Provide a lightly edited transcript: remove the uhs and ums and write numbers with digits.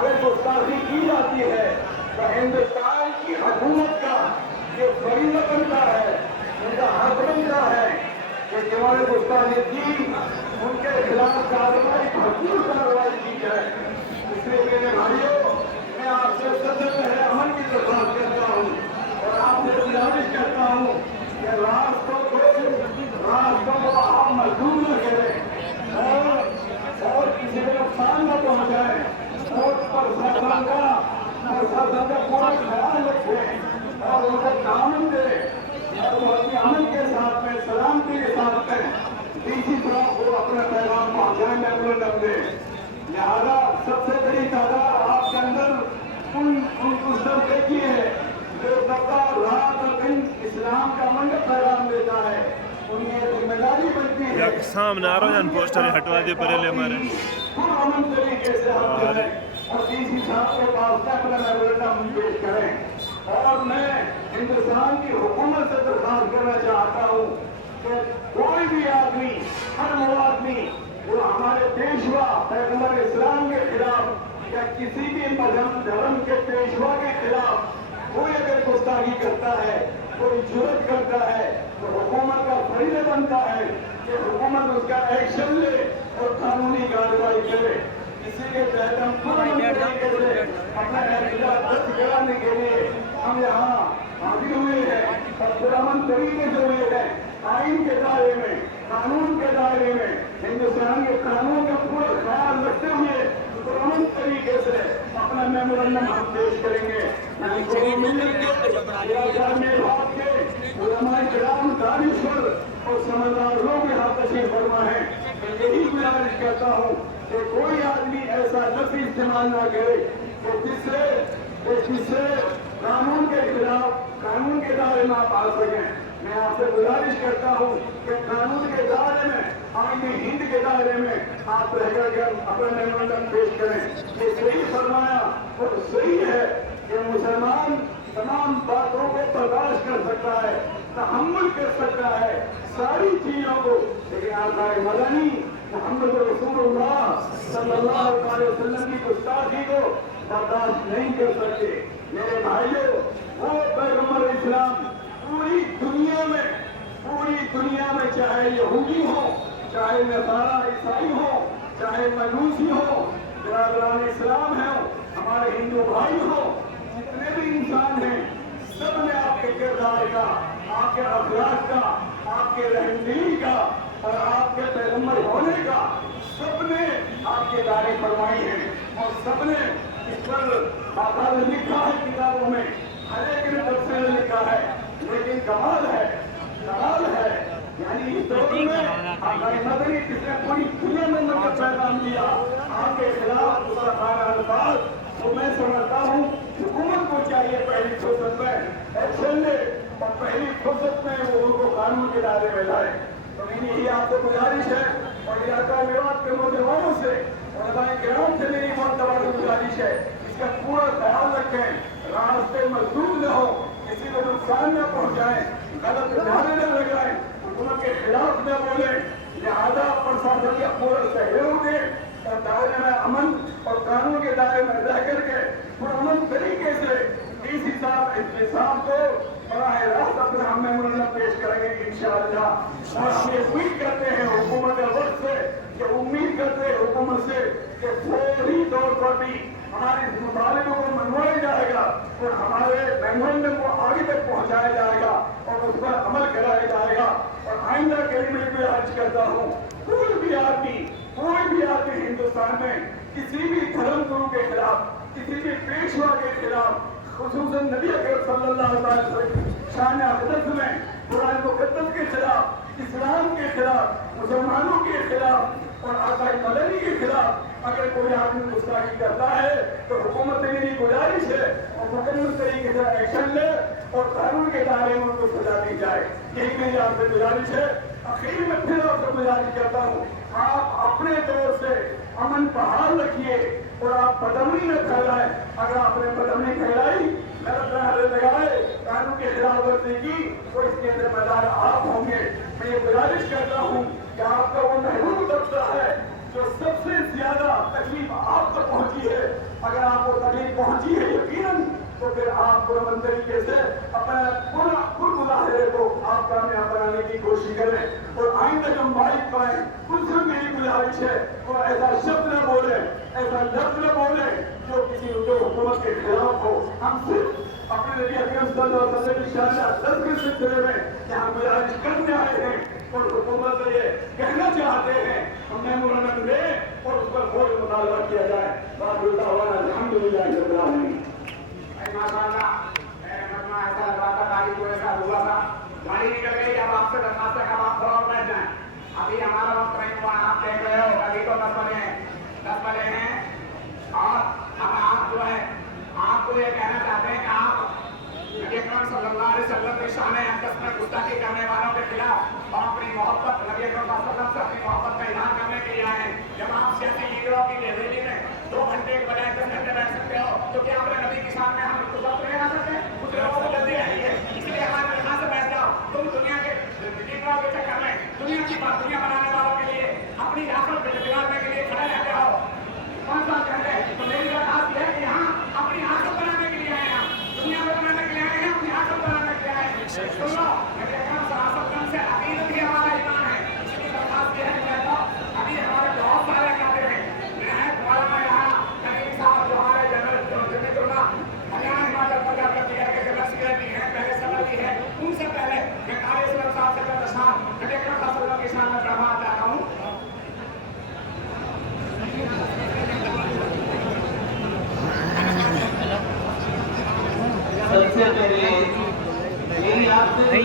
اگر گستاخی کی جاتی ہے تو ہندوستان کی حکومت کا یہ فریضہ بنتا ہے، ان کا حق بنتا ہے کہ جنہوں نے گستاخی کی ان کے خلاف کارروائی، بھرپور کارروائی کی جائے۔ اس لیے میرے بھائیوں، میں آپ سے سب سے امن کی درخواست کرتا ہوں اور آپ سے گزارش کرتا ہوں کہ راستوں کو آپ محدود نہ کریں اور کسی کو نقصان نہ پہنچائیں اور پرشاسن کا پورا خیال رکھیں اور ان کو تعاون دیں اور وہ اپنے امن کے ساتھ میں، سلامتی کے ساتھ میں اسی طرح کو اپنا پیغام پہنچائیں میں اپنے دیں۔ لہٰذا سب سے بڑی تعداد آپ کے اندر اس طبقے کی ہے جو طبقہ رات اور دن اسلام کا امن کا پیغام دیتا ہے، ان کی ذمہ داری بنتی ہے سامنے آ رہا ہے پوسٹر ہٹوا دی پرے ہمارے امن طریقے سے ہم کریں اور ڈی صاحب کے پاس اپنا میمورنڈم پیش کریں۔ اور میں ہندوستان کی حکومت سے درخواست کرنا چاہتا ہوں کہ کوئی بھی آدمی، ہر وہ آدمی جو ہمارے پیشوا پیغمبر اسلام کے خلاف یا کسی بھی مذہب دھرم کے پیشوا کے خلاف کوئی اگر گستاخی کرتا ہے، کوئی جرات کرتا ہے تو حکومت کا فریضہ بنتا ہے کہ حکومت اس کا ایکشن لے اور قانونی کارروائی کرے۔ اسی کے تحت ہم طریقے سے اپنا احتجاج درج کرانے کے لیے ہم یہاں حاضر ہوئے ہیں اور پرامن طریقے سے ہوئے ہیں، آئین کے دائرے میں، قانون کے دائرے میں، ہندوستان کے قانون کا پورا خیال رکھتے ہوئے پرامن طریقے سے اپنا میمورنڈم ہم پیش کریں گے۔ علماء کرام، دانشور اور سمجھدار لوگ یہاں تشریف فرما ہے۔ میں یہی گزارش کرتا ہوں کہ کوئی آدمی ایسا لفظ استعمال نہ کرے کہ جس سے قانون کے خلاف، قانون کے دائرے میں آپ آ سکیں۔ میں آپ سے گزارش کرتا ہوں کہ قانون کے دائرے میں، آئین ہند کے دائرے میں آپ رہ کر کے اپنا میمورنڈم پیش کریں۔ یہ صحیح فرمایا اور صحیح ہے کہ مسلمان تمام باتوں کو برداشت کر سکتا ہے، تحمل کر سکتا ہے ساری چیزوں کو، لیکن آقا مدنی محمد رسول اللہ صلی اللہ علیہ وسلم کی گستاخی کو برداشت نہیں کر سکتے۔ میرے بھائیوں، وہ پیغمبر اسلام پوری دنیا میں چاہے یہودی ہو، چاہے نصارہ عیسائی ہو، چاہے مجوسی ہو، برادران اسلام ہیں، ہمارے ہندو بھائی ہو، جتنے بھی انسان ہیں، سب نے آپ کے کردار کا، آپ کے اخلاق کا، آپ کے رحمدلی کا اور آپ کے پیغمبر ہونے کا سب نے آپ کی تعریف فرمائی ہے اور سب نے اس پر باقاعدہ لکھا ہے کتابوں میں، ہر ایک نے تفصیل لکھا ہے۔ لیکن کمال ہے یعنی اس دور میں ہماری مدنی کس نے پوری دنیا میں کا پیغام دیا آپ کے خلاف مصطفیٰ الفاظ، تو میں سمجھتا ہوں حکومت کو چاہیے پہلی فرصت میں ایکشن لے اور پہلی فرصت میں وہ ان کو قانون کے دائرے میں لائے۔ تو میری یہی آپ سے گزارش ہے اور علاقہ میوات کے نوجوانوں سے اور علماء کرام سے میری معتبر گزارش ہے، اس کا پورا خیال رکھیں، راستے مسدود نہ ہو، کسی کو نقصان نہ پہنچائیں، غلط نعرے نہ لگائیں، حکومت کے خلاف نہ بولیں، لہٰذا پرشاسن کا پورا سہیوگ دیں اور دائرے میں امن اور قانون کے دائرے میں رہ کر کے پرامن طریقے سے ڈی سی صاحب، ایس پی صاحب کو براہ راست اپنا ہم میمورنڈم پیش کریں گے انشاءاللہ۔ اور ہم یہ امید کرتے ہیں حکومت وقت سے، کہ امید کرتے ہیں حکومت سے کہ فوری طور پر بھی ہمارے اس مطالبے کو منوایا جائے گا اور ہمارے میمورنڈم کو آگے تک پہنچایا جائے گا اور اس پر عمل کرایا جائے گا۔ اور آئندہ کے لیے میں عرض کرتا ہوں، کوئی بھی آدمی ہندوستان میں کسی بھی دھرم گرو کے خلاف، کسی بھی پیشوا کے خلاف، خصوصاً نبی اکرم صلی اللہ علیہ وسلم شان اقدس میں قرآن مقدس کے خلاف، اسلام کے خلاف، مسلمانوں کے خلاف اور آقا مدنی کے خلاف اگر کوئی آدمی گستاخی کرتا ہے تو حکومت سے میری گزارش ہے اور مکمل طریقے سے ایکشن لے اور قانون کے دائرے میں ان کو سزا دی جائے۔ یہی میری آپ سے گزارش ہے۔ آخر میں پھر آپ سے گزارش کرتا ہوں، آپ اپنے طور سے امن بحال رکھیے اور آپ بدامنی نہ پھیلائیں۔ اگر آپ نے بدامنی پھیلائی، غلط نعرے لگائے، قانون کی خلاف ورزی کی تو اس کے ذمہ دار آپ ہوں گے۔ میں یہ گزارش کرتا ہوں کہ آپ کا وہ محبوب طبقہ ہے جو سب سے زیادہ تکلیف آپ تک پہنچی ہے، اگر آپ کو تکلیف پہنچی ہے یقیناً تو پھر آپ پرامن طریقے سے اپنے کل مظاہرے کو آپ کامیاب بنانے کی کوشش کریں اور آئندہ جب مائک پائیں ان سے میری گزارش ہے وہ ایسا شبد نہ بولے ایسا لفظ نہ بولے جو کسی جو حکومت کے خلاف ہو. ہم صرف اپنے نبی اکرم صلی اللہ علیہ وسلم کی شان کے سلسلے میں یہاں گزارش کرنے آئے ہیں اور حکومت سے یہ کہنا چاہتے ہیں ہم میمورنڈم دیں اور اس پر فوری مطالبہ کیا جائے. باقی دعوانا الحمدللہ رب العالمین. ماشاءاللہ ایسا لگ رہا تھا گاڑی کو ایسا ہوا تھا گاڑی نکل گئی. اب آپ سے درخواست ہے کہ آپ تھوڑا بیٹھ جائیں. ابھی ہمارا وقت نہیں ہوا. آپ دیکھ رہے ہو ابھی تو 10 بجے ہیں اور اب آپ جو ہے آپ کو یہ کہنا چاہتے ہیں کہ آپ نبی اکرم صلی اللہ علیہ وسلم کی شان اقدس میں گستاخی کرنے والوں کے خلاف اور اپنی محبت نبی اکرم صلی اللہ علیہ وسلم سے اپنی محبت کا اظہار کرنے کے لیے آئے ہیں. جب آپ سیاسی لیڈروں کی ریلی میں 2 گھنٹے کے بجائے 10 گھنٹے بیٹھ سکتے ہو تو کیا اپنے نبی کی شان میں ہم گفتگو نہیں آ سکتے؟ کچھ لوگوں کو جلدی رہتی ہے اس لیے ہمارے یہاں سے بیٹھ جاؤ. تم دنیا کے لیڈروں کے چکر میں دنیا کی بات دنیا بنانے والوں کے لیے اپنی ریاست بگاڑنے کے لیے کھڑے رہتے ہو 5 گھنٹے. تو میری درخواست یہ ہے کہ یہاں اپنی حاصل بنانے کے لیے آئے ہیں دنیا میں بنانے کے لیے آئے ہیں اپنی حاصل بنانے کے لیے آئے ہیں. سن لو نبی اکرم صلی اللہ علیہ وسلم سے عقیدت ہی ہمارا ایمان ہے. اس کی درخواست یہ ہے کہ بیٹھو. ابھی ہمارے بہت سارے کادر ہیں مولانا یہاں نبی صاحب جو ہمارے جنرل ہریانہ ہماچل پنجاب کا دیا کہ جنرل سیکرٹری ہیں پہلے صدر بھی ہیں ان سے پہلے میں قاری اسلام صاحب سے میں دشان نبی اکرم صلی اللہ علیہ وسلم کی شان میں فرما چاہتا ہوں. سب سے پہلے میری آپ سے